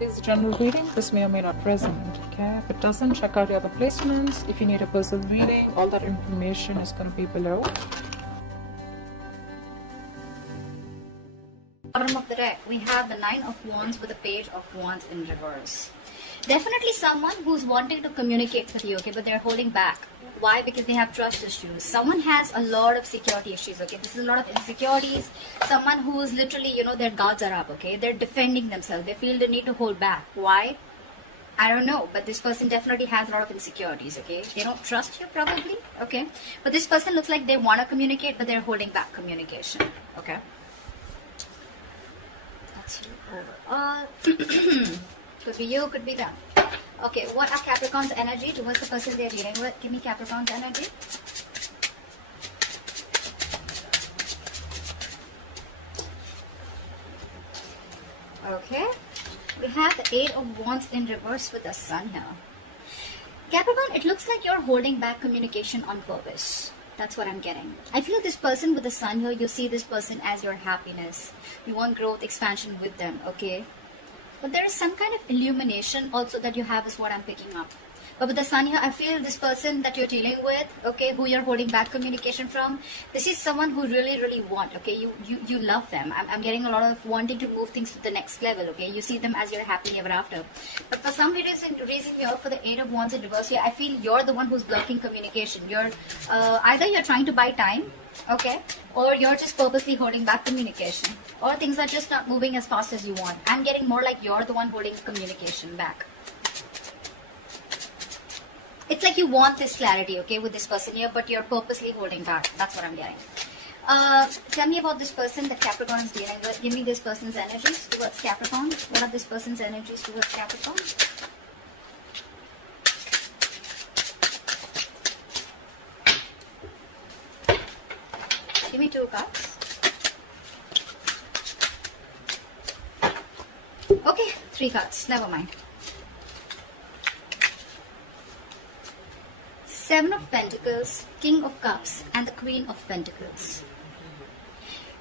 is general reading. This may or may not resonate, okay? If it doesn't, check out the other placements. If you need a personal reading, all that information is going to be below. Bottom of the deck, we have the Nine of Wands with the Page of Wands in reverse. Definitely someone who's wanting to communicate with you, okay, but they're holding back. Why? Because they have trust issues. Someone has a lot of security issues, okay? This is a lot of insecurities. Someone who is literally, you know, their guards are up, okay? They're defending themselves. They feel the need to hold back. Why? I don't know, but this person definitely has a lot of insecurities, okay? They don't trust you probably, okay? But this person looks like they want to communicate, but they're holding back communication, okay? That's you over. Could be you, could be them. Okay, what are Capricorn's energy towards the person they're dealing with? Give me Capricorn's energy. Okay, we have the Eight of Wands in reverse with the Sun here. Capricorn, it looks like you're holding back communication on purpose. That's what I'm getting. I feel this person with the Sun here, you see this person as your happiness. You want growth, expansion with them, okay? But there is some kind of illumination also that you have is what I'm picking up. But with the Sun here, I feel this person that you're dealing with, okay, who you're holding back communication from, this is someone who really want, okay, you love them. I'm getting a lot of wanting to move things to the next level, okay, you see them as your happily ever after. But for some reason here, for the Eight of Wands in reverse here, I feel you're the one who's blocking communication. You're, either you're trying to buy time, okay, or you're just purposely holding back communication, or things are just not moving as fast as you want. I'm getting more like you're the one holding communication back. It's like you want this clarity, okay, with this person here, but you're purposely holding back. That's what I'm getting. Tell me about this person that Capricorn is dealing with. Give me this person's energies towards Capricorn. What are this person's energies towards Capricorn? Give me two cards. Okay, three cards. Never mind. Seven of Pentacles, King of Cups, and the Queen of Pentacles.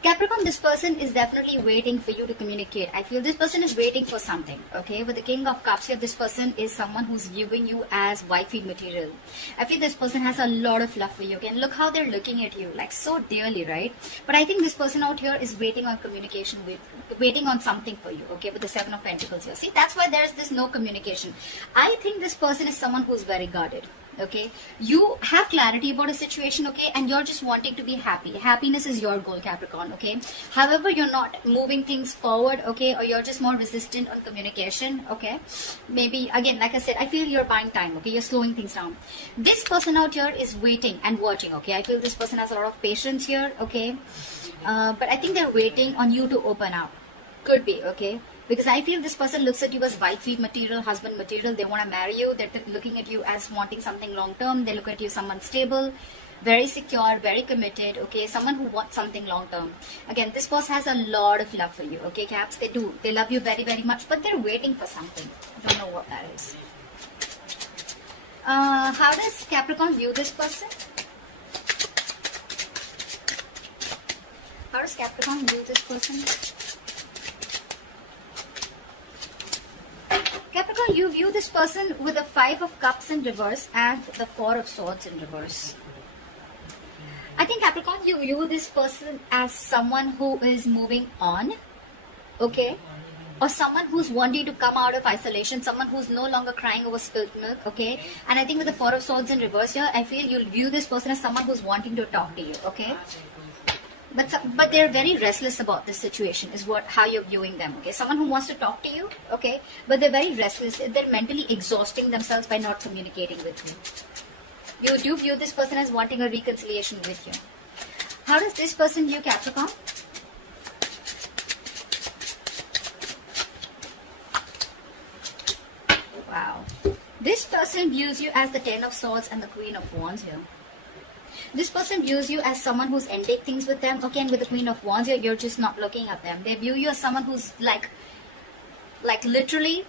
Capricorn, this person is definitely waiting for you to communicate. I feel this person is waiting for something, okay? With the King of Cups here, this person is someone who's viewing you as wifey material. I feel this person has a lot of love for you, okay? And look how they're looking at you, like so dearly, right? But I think this person out here is waiting on communication with, waiting on something for you, okay? With the Seven of Pentacles here. See, that's why there's this no communication. I think this person is someone who's very guarded. Okay, you have clarity about a situation, okay, and you're just wanting to be happy. Happiness is your goal, Capricorn, okay? However, you're not moving things forward, okay, or you're just more resistant on communication, okay? Maybe, again, like I said, I feel you're buying time, okay? You're slowing things down. This person out here is waiting and watching, okay? I feel this person has a lot of patience here, okay? But I think they're waiting on you to open up. Could be, okay? Because I feel this person looks at you as wifey material, husband material. They want to marry you. They're looking at you as wanting something long term. They look at you as someone stable, very secure, very committed, okay? Someone who wants something long term. Again, this person has a lot of love for you, okay, Caps? They do. They love you very much, but they're waiting for something. I don't know what that is. How does Capricorn view this person? How does Capricorn view this person? Capricorn, you view this person with the Five of Cups in reverse and the Four of Swords in reverse. I think Capricorn, you view this person as someone who is moving on, okay? Or someone who's wanting to come out of isolation, someone who's no longer crying over spilled milk, okay? And I think with the Four of Swords in reverse here, I feel you'll view this person as someone who's wanting to talk to you, okay? But they're very restless about this situation is how you're viewing them, okay? Someone who wants to talk to you, okay? But they're very restless. They're mentally exhausting themselves by not communicating with you. You do view this person as wanting a reconciliation with you. How does this person view Capricorn? Wow. This person views you as the Ten of Swords and the Queen of Wands here. This person views you as someone who's ending things with them, okay, and with the Queen of Wands here, you're just not looking at them. They view you as someone who's like literally,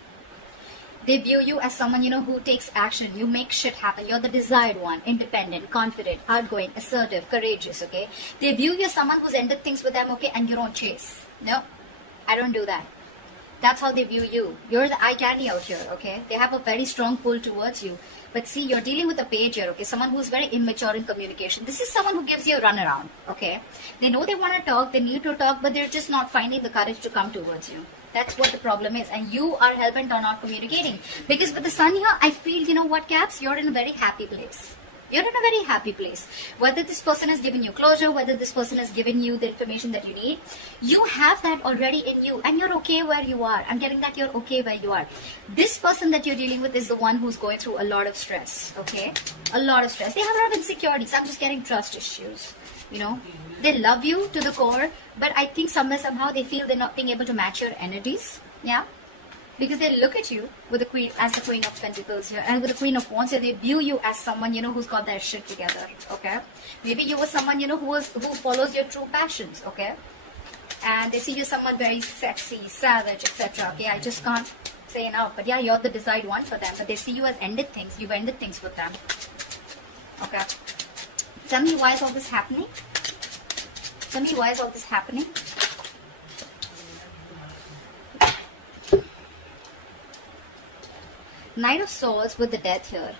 they view you as someone, you know, who takes action. You make shit happen. You're the desired one, independent, confident, outgoing, assertive, courageous, okay? They view you as someone who's ended things with them, okay, and you don't chase. No, I don't do that. That's how they view you. You're the eye candy out here, okay? They have a very strong pull towards you. But see, you're dealing with a page here, okay? Someone who's very immature in communication. This is someone who gives you a runaround, okay? They know they want to talk, they need to talk, but they're just not finding the courage to come towards you. That's what the problem is. And you are hell-bent on not communicating. Because with the sun here, I feel, you know what, Caps? You're in a very happy place. You're in a very happy place. Whether this person has given you closure, whether this person has given you the information that you need, you have that already in you and you're okay where you are. I'm getting that you're okay where you are. This person that you're dealing with is the one who's going through a lot of stress, okay? A lot of stress. They have a lot of insecurities. I'm just getting trust issues, you know? They love you to the core, but I think somehow they feel they're not being able to match your energies, yeah? Because they look at you with the queen as the Queen of Pentacles here, and with the Queen of Wands here, they view you as someone, you know, who's got their shit together, okay? Maybe you were someone, you know, who follows your true passions, okay? And they see you someone very sexy, savage, etc. Okay, I just can't say enough. But yeah, you're the desired one for them. But they see you as ended things. You've ended things with them. Okay. Tell me, why is all this happening? Tell me, why is all this happening? Knight of Swords with the Death here.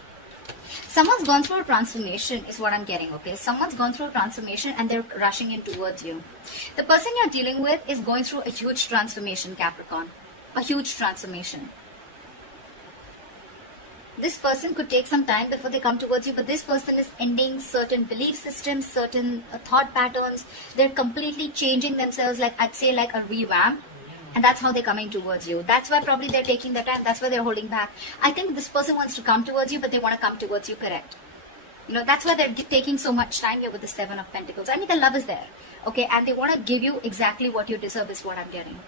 Someone's gone through a transformation is what I'm getting, okay? Someone's gone through a transformation and they're rushing in towards you. The person you're dealing with is going through a huge transformation, Capricorn. A huge transformation. This person could take some time before they come towards you, but this person is ending certain belief systems, certain thought patterns. They're completely changing themselves, like I'd say like a revamp. And that's how they're coming towards you. That's why probably they're taking their time. That's why they're holding back. I think this person wants to come towards you, but they want to come towards you, correct? You know, that's why they're taking so much time here with the Seven of Pentacles. I mean, the love is there. Okay, and they want to give you exactly what you deserve is what I'm getting.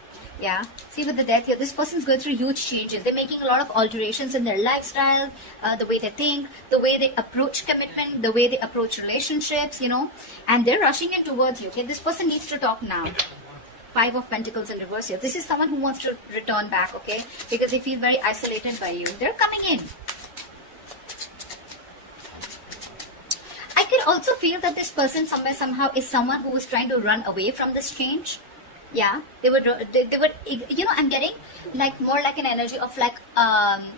Yeah, see with the Death here, this person's going through huge changes. They're making a lot of alterations in their lifestyle, the way they think, the way they approach commitment, the way they approach relationships, you know, and they're rushing in towards you. Okay, this person needs to talk now. Five of Pentacles in reverse here. This is someone who wants to return back, okay? Because they feel very isolated by you. They're coming in. I could also feel that this person somehow is someone who is trying to run away from this change. Yeah, they would, you know, I'm getting like more like an energy of like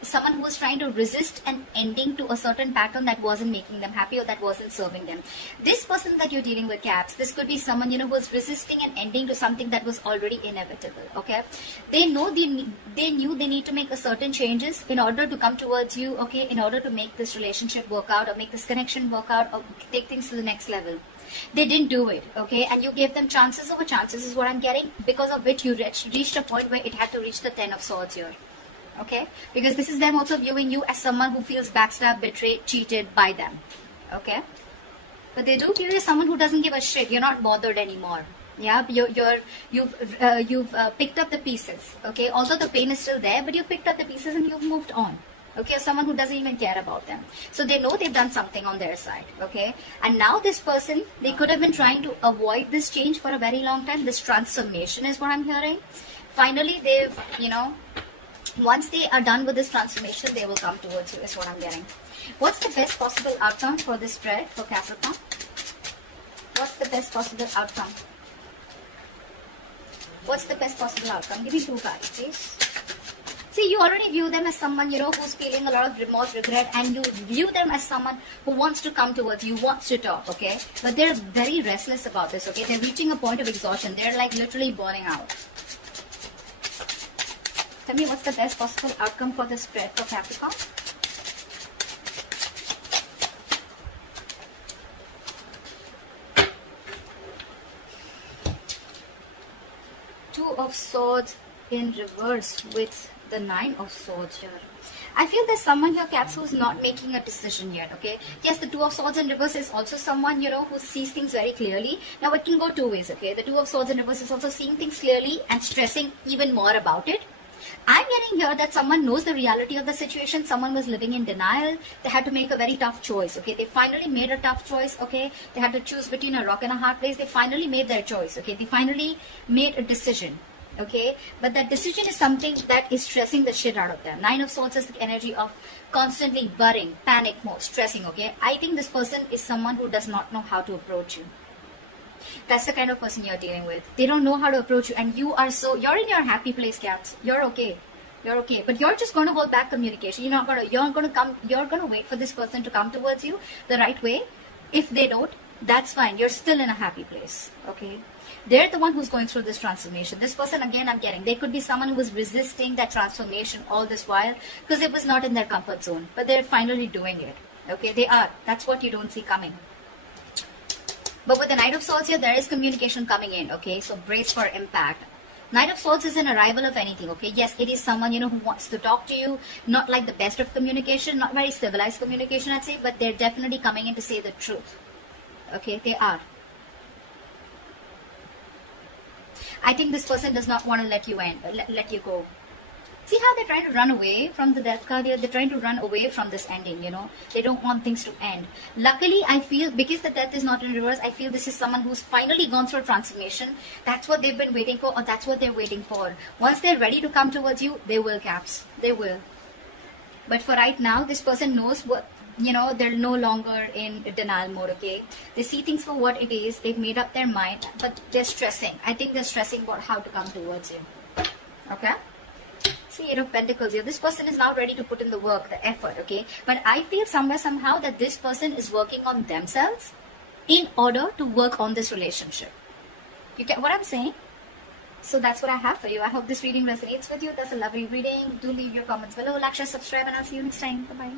someone who was trying to resist an ending to a certain pattern that wasn't making them happy or that wasn't serving them. This person that you're dealing with, Caps, this could be someone, you know, who was resisting an ending to something that was already inevitable, okay? They know they knew they need to make a certain changes in order to come towards you, okay? In order to make this relationship work out or make this connection work out or take things to the next level. They didn't do it, okay? And you gave them chances over chances is what I'm getting, because of which you reached a point where it had to reach the Ten of Swords here, okay? Because this is them also viewing you as someone who feels backstabbed, betrayed, cheated by them, okay? But they do view you as someone who doesn't give a shit. You're not bothered anymore. Yeah, you've picked up the pieces, okay? Although the pain is still there, but you've picked up the pieces and you've moved on. Okay, someone who doesn't even care about them. So they know they've done something on their side, okay? And now this person, they could have been trying to avoid this change for a very long time. This transformation is what I'm hearing. Finally, they've, you know, once they are done with this transformation, they will come towards you is what I'm getting. What's the best possible outcome for this spread for Capricorn? What's the best possible outcome? What's the best possible outcome? Give me two cards, please. See, you already view them as someone, you know, who's feeling a lot of remorse, regret, and you view them as someone who wants to come towards you, wants to talk, okay? But they're very restless about this, okay? They're reaching a point of exhaustion. They're like literally burning out. Tell me, what's the best possible outcome for this spread for Capricorn? Two of Swords in reverse with the Nine of Swords here. I feel there's someone here, Caps, who's not making a decision yet, okay? Yes, the Two of Swords in reverse is also someone, you know, who sees things very clearly. Now, it can go two ways, okay? The Two of Swords in reverse is also seeing things clearly and stressing even more about it. I'm getting here that someone knows the reality of the situation. Someone was living in denial. They had to make a very tough choice, okay? They finally made a tough choice, okay? They had to choose between a rock and a hard place. They finally made their choice, okay? They finally made a decision. Okay, but that decision is something that is stressing the shit out of them. Nine of Swords is the energy of constantly worrying, panic mode, stressing, okay? I think this person is someone who does not know how to approach you. That's the kind of person you're dealing with. They don't know how to approach you, and you're in your happy place, Caps. You're okay. You're okay. But you're just going to hold back communication. You're going to wait for this person to come towards you the right way. If they don't, that's fine. You're still in a happy place. Okay. They're the one who's going through this transformation. This person, again, I'm getting, there could be someone who was resisting that transformation all this while because it was not in their comfort zone, but they're finally doing it. Okay, they are. That's what you don't see coming. But with the Knight of Swords here, there is communication coming in. Okay, so brace for impact. Knight of Swords is an arrival of anything. Okay, yes, it is someone, who wants to talk to you. Not like the best of communication, not very civilized communication, I'd say, but they're definitely coming in to say the truth. Okay, they are. I think this person does not want to let you go. See how they're trying to run away from the Death card here? They're trying to run away from this ending, They don't want things to end. Luckily, I feel, because the Death is not in reverse, I feel this is someone who's finally gone through a transformation. That's what they've been waiting for, or that's what they're waiting for. Once they're ready to come towards you, they will, Caps. They will. But for right now, this person knows what, they're no longer in denial mode, okay? They see things for what it is. They've made up their mind, but they're stressing. I think they're stressing about how to come towards you. Okay? See, 8 of Pentacles here. This person is now ready to put in the work, the effort, okay? But I feel somehow that this person is working on themselves in order to work on this relationship. You get what I'm saying? So that's what I have for you. I hope this reading resonates with you. That's a lovely reading. Do leave your comments below, like, share, subscribe, and I'll see you next time. Bye-bye.